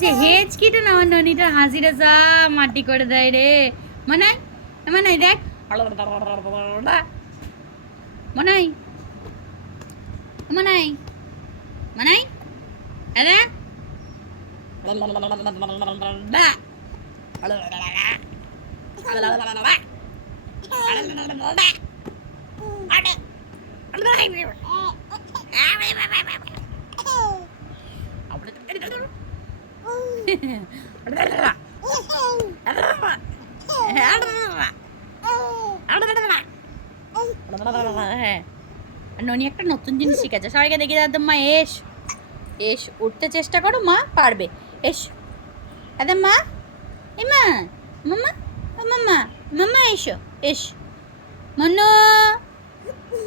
যে হেঁচকিটা না ননিটা হাসিটা যা মাটি করে দেয় রে। মনাই মনাই দেখ, মনাই মনাই মনাই আরে ননি একটা নতুন জিনিস শিখেছে, সবাইকে দেখে দাদা মা এস এস উঠতে চেষ্টা করো, মা পারবে, এস দাদা মা, এ মা, মামা, ও মামা, মামা এসো, এস মনো,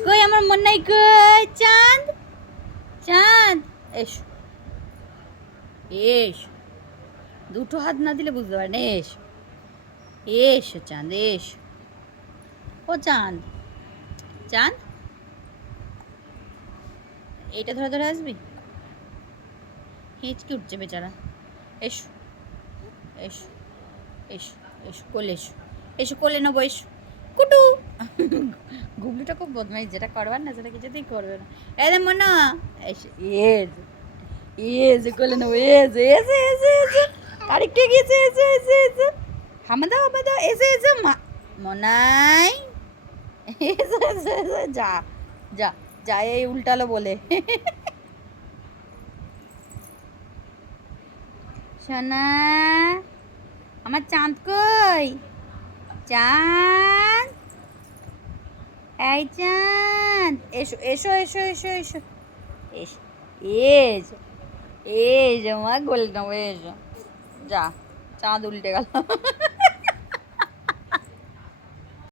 কই আমার মন্নাই, কই চাঁদ, চাঁদ এস, এস দুটো হাত না দিলে বুঝতে পারে না, এস এসো চাঁদ, এস ও চাঁদ, চাঁদ এইটা ধরে ধরে আসবি, হেঁচকি উঠছে বেচারা, এসো এসো এসো এসো কোলে, এসো এসো কোলে নেবো, এসো কুটু। গুবলুটা খুব বদমাইশ, যেটা করবার না সেটা কিছুতেই করবে না। এদের মনে এসে এজ এজ কোলে নেবো, এজ এসে এসে এসে আরেকটু গিয়েছে, এসে এসে এসে হামাদা হামাদা, এসে এসে মা মনাই, এসে এসে এসে যা যা যা, এই উল্টালো বলে। সোনা আমার চাঁদ কই, চাঁদ এই চাঁদ এসো এসো এসো এসো এসো এসো, এসো এসো মা গোল নেবো, এসো যা, চাঁদ উল্টে গেল।